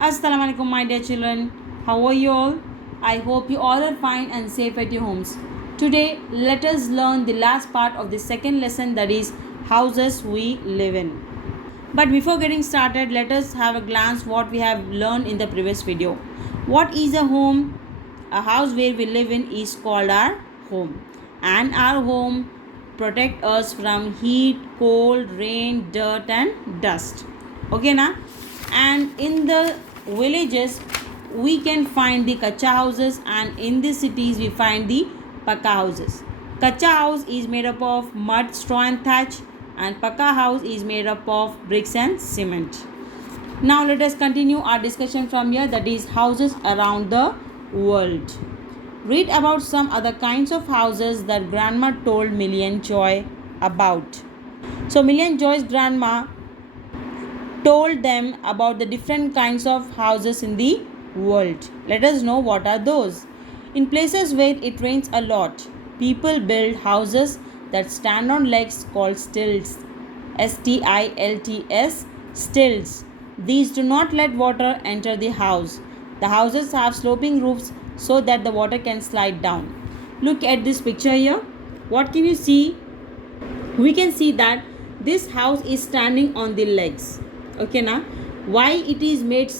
Assalamu alaikum, my dear children. How are you all? I hope you all are fine and safe at your homes. Today, let us learn the last part of the second lesson, that is houses we live in. But before getting started, let us have a glance what we have learned in the previous video. What is a home? A house where we live in is called our home, and our home protect us from heat, cold, rain, dirt and dust. Okay na? And in the villages we can find the kacha houses, and in the cities we find the paka houses. Kacha house is made up of mud, straw and thatch, and paka house is made up of bricks and cement. Now let us continue our discussion from here, that is houses around the world. Read about some other kinds of houses that grandma told Million Joy about. So Million Joy's grandma told them about the different kinds of houses in the world. Let us know what are those. In places where it rains a lot, people build houses that stand on legs called stilts. Stilts, stilts. These do not let water enter the house. The houses have sloping roofs so that the water can slide down. Look at this picture here. What can you see? We can see that this house is standing on the legs. Okay na? Why it is made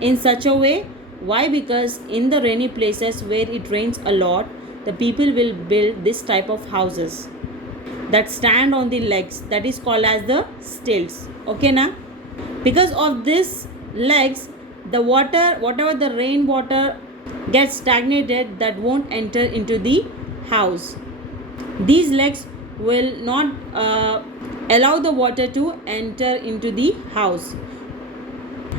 in such a way? Why? Because in the rainy places where it rains a lot, the people will build this type of houses that stand on the legs, that is called as the stilts. Okay na? Because of this legs, the water, whatever the rain water gets stagnated, that won't enter into the house. These legs will not allow the water to enter into the house.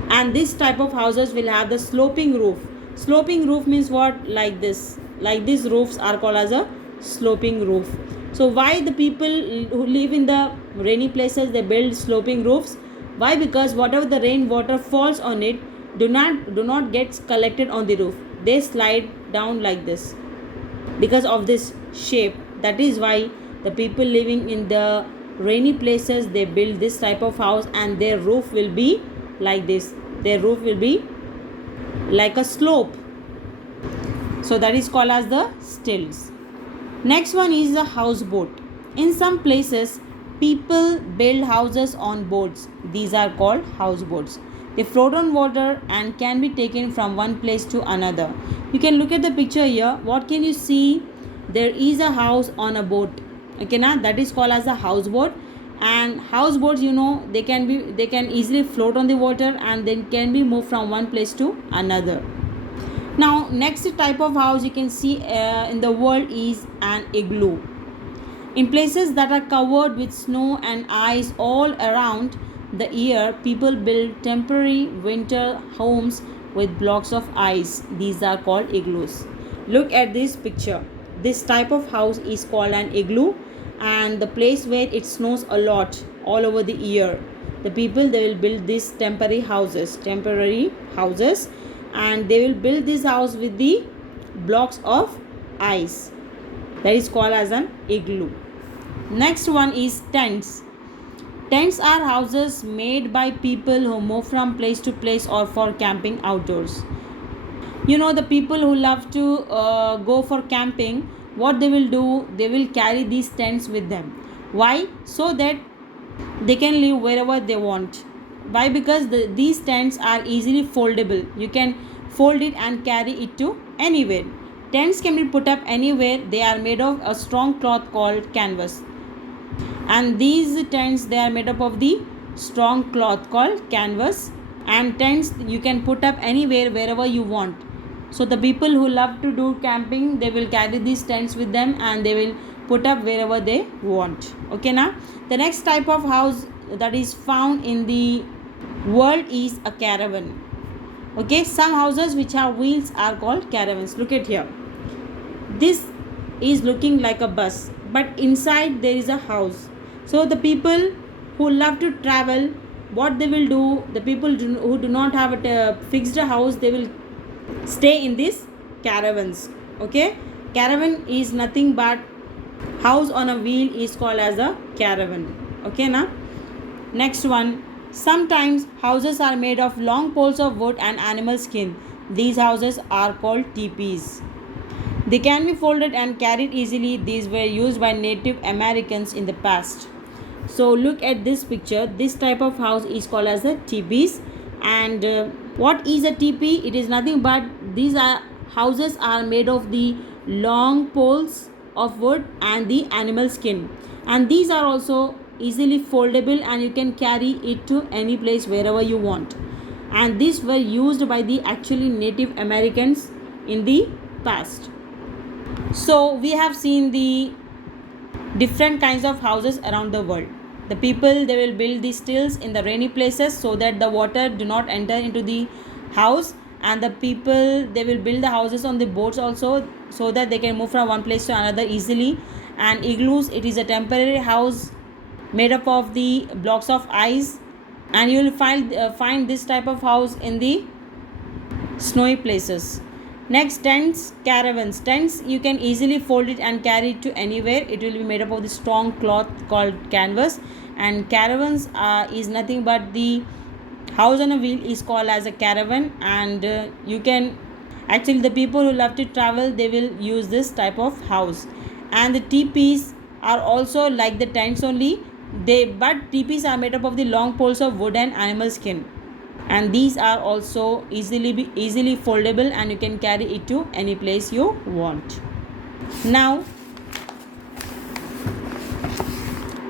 And this type of houses will have the sloping roof. Sloping roof means what? Like this. Like these roofs are called as a sloping roof. So why the people who live in the rainy places, they build sloping roofs? Why? Because whatever the rain water falls on it do not get collected on the roof. They slide down like this. Because of this shape, that is why the people living in the rainy places, they build this type of house, and their roof will be like this. Their roof will be like a slope. So that is called as the stilts. Next one is the houseboat. In some places, people build houses on boats. These are called houseboats. They float on water and can be taken from one place to another. You can look at the picture here. What can you see? There is a house on a boat. Okay na? That is called as a houseboat. And houseboats, they can easily float on the water, and then can be moved from one place to another. Now next type of house you can see in the world is an igloo. In places that are covered with snow and ice all around the year, people build temporary winter homes with blocks of ice. These are called igloos. Look at this picture. This type of house is called an igloo, and the place where it snows a lot all over the year, the people, they will build these temporary houses, and they will build this house with the blocks of ice. That is called as an igloo. Next one is tents. Tents are houses made by people who move from place to place or for camping outdoors. The people who love to go for camping, what they will do, they will carry these tents with them. Why? So that they can live wherever they want. Why? Because these tents are easily foldable. You can fold it and carry it to anywhere. Tents can be put up anywhere. They are made of a strong cloth called canvas, and these tents, they are made up of the strong cloth called canvas. And tents you can put up anywhere, wherever you want. So the people who love to do camping, they will carry these tents with them, and they will put up wherever they want. Okay now, the next type of house that is found in the world is a caravan. Okay, some houses which have wheels are called caravans. Look at here. This is looking like a bus, but inside there is a house. So the people who love to travel, what they will do, the people who do not have a fixed house, they will stay in these caravans. Okay, caravan is nothing but house on a wheel is called as a caravan. Okay na? Next one, Sometimes houses are made of long poles of wood and animal skin. These houses are called teepees. They can be folded and carried easily. These were used by Native Americans in the past. So look at this picture. This type of house is called as a teepees. And what is a teepee? It is nothing but these are houses are made of the long poles of wood and the animal skin. And these are also easily foldable and you can carry it to any place wherever you want. And these were used by the actually Native Americans in the past. So we have seen the different kinds of houses around the world. The people, they will build these stills in the rainy places so that the water do not enter into the house, and the people, they will build the houses on the boats also so that they can move from one place to another easily. And igloos, it is a temporary house made up of the blocks of ice, and you will find this type of house in the snowy places. Next, tents, caravans. Tents, you can easily fold it and carry it to anywhere. It will be made up of the strong cloth called canvas. And caravans is nothing but the house on a wheel is called as a caravan. And you can actually, the people who love to travel, they will use this type of house. And the teepees are also like the tents only. But teepees are made up of the long poles of wood and animal skin, and these are also easily foldable and you can carry it to any place you want. Now,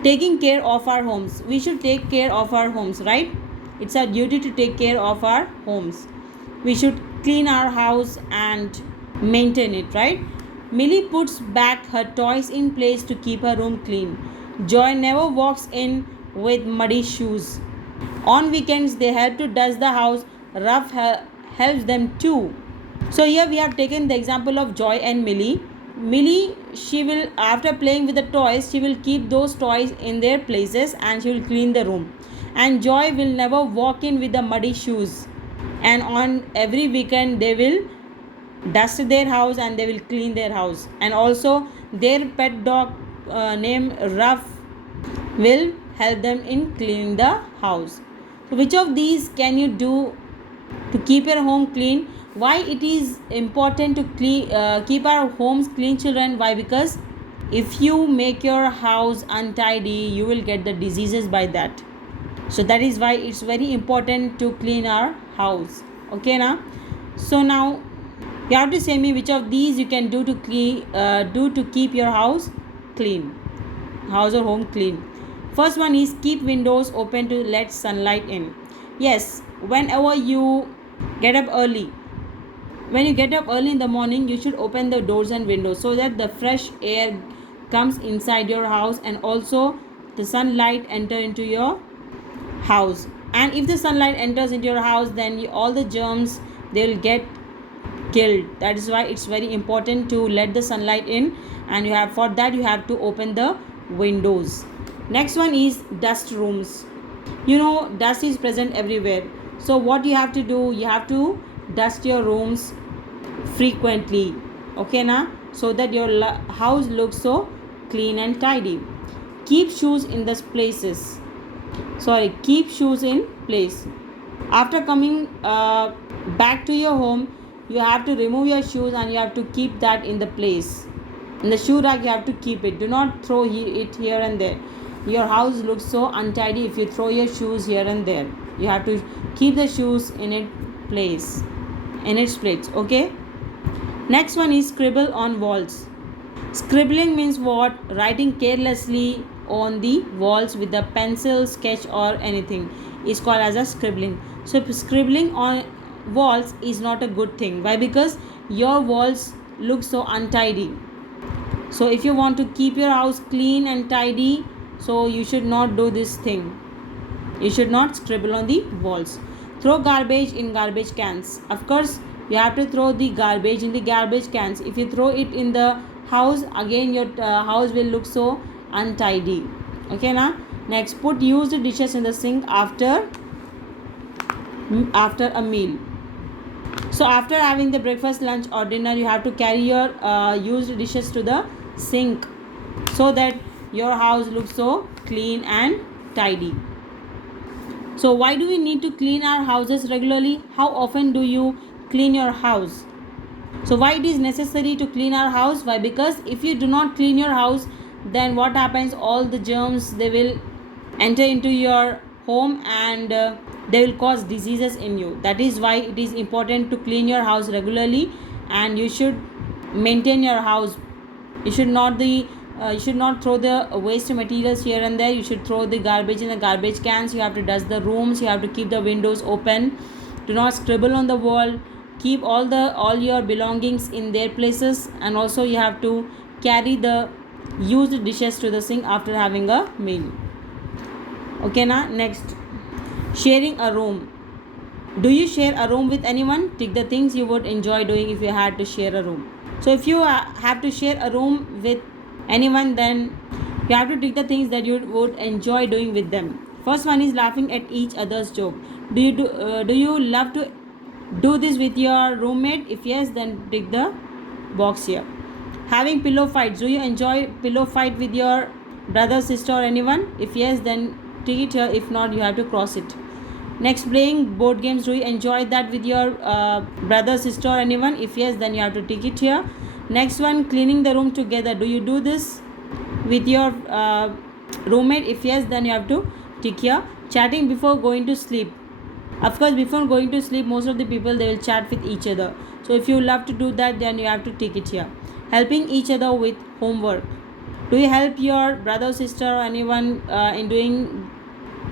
taking care of our homes. We should take care of our homes, right? It's our duty to take care of our homes. We should clean our house and maintain it, right? Millie puts back her toys in place to keep her room clean. Joy never walks in with muddy shoes. On weekends, they help to dust the house. Rough helps them too. So here we have taken the example of Joy and Millie. Millie, she will, after playing with the toys, she will keep those toys in their places and she will clean the room. And Joy will never walk in with the muddy shoes. And on every weekend, they will dust their house and they will clean their house. And also, their pet dog named Ruff will help them in cleaning the house. So which of these can you do to keep your home clean? Why it is important to keep our homes clean, children? Why? Because if you make your house untidy, you will get the diseases by that. So that is why it's very important to clean our house. Okay, now. So now you have to say me which of these you can do to keep your house clean, house or home clean. First one is keep windows open to let sunlight in. Yes, whenever you get up early, when you get up early in the morning, you should open the doors and windows so that the fresh air comes inside your house and also the sunlight enter into your house. And if the sunlight enters into your house, then all the germs, they will get killed. That is why it's very important to let the sunlight in, and for that you have to open the windows. Next one is dust rooms. Dust is present everywhere. So what you have to do, you have to dust your rooms frequently. Okay, now, so that your house looks so clean and tidy. Keep shoes in the places. Keep shoes in place. After coming back to your home, you have to remove your shoes and you have to keep that in the place. In the shoe rack, you have to keep it. Do not throw it here and there. Your house looks so untidy if you throw your shoes here and there. You have to keep the shoes in its place. Okay. Next one is scribble on walls. Scribbling means what? Writing carelessly on the walls with a pencil, sketch or anything is called as a scribbling. So scribbling on walls is not a good thing. Why? Because your walls look so untidy. So if you want to keep your house clean and tidy, so you should not do this thing. You should not scribble on the walls. Throw garbage in garbage cans. Of course, you have to throw the garbage in the garbage cans. If you throw it in the house, again your house will look so untidy. Okay, now. Next, put used dishes in the sink after a meal. So after having the breakfast, lunch or dinner, you have to carry your used dishes to the sink so that your house looks so clean and tidy. So why do we need to clean our houses regularly? How often do you clean your house? So why it is necessary to clean our house? Why? Because if you do not clean your house, then what happens? All the germs, they will enter into your home, and they will cause diseases in you. That is why it is important to clean your house regularly, and you should maintain your house. You should not throw the waste materials here and there. You should throw the garbage in the garbage cans. You have to dust the rooms. You have to keep the windows open. Do not scribble on the wall. Keep all your belongings in their places, and also you have to carry the used dishes to the sink after having a meal. Okay, now next, sharing a room. Do you share a room with anyone? Tick the things you would enjoy doing if you had to share a room. So if you have to share a room with anyone, then you have to tick the things that you would enjoy doing with them. First one is laughing at each other's joke. Do you love to do this with your roommate? If yes, then tick the box here. Having pillow fights. Do you enjoy pillow fight with your brother, sister, or anyone? If yes, then tick it here. If not, you have to cross it. Next, playing board games. Do you enjoy that with your brother, sister, or anyone? If yes, then you have to tick it here. Next one, cleaning the room together. Do you do this with your roommate? If yes, then you have to tick here. Chatting before going to sleep. Of course, before going to sleep, most of the people, they will chat with each other. So if you love to do that, then you have to tick it here. Helping each other with homework. Do you help your brother, sister, or anyone in doing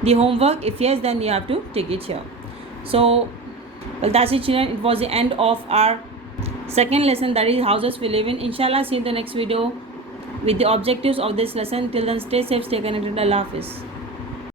the homework? If yes, then you have to tick it here. So, well, that's it, children. It was the end of our second lesson, that is houses we live in. Inshallah, see you in the next video with the objectives of this lesson. Till then, stay safe, stay connected. Allah Hafiz.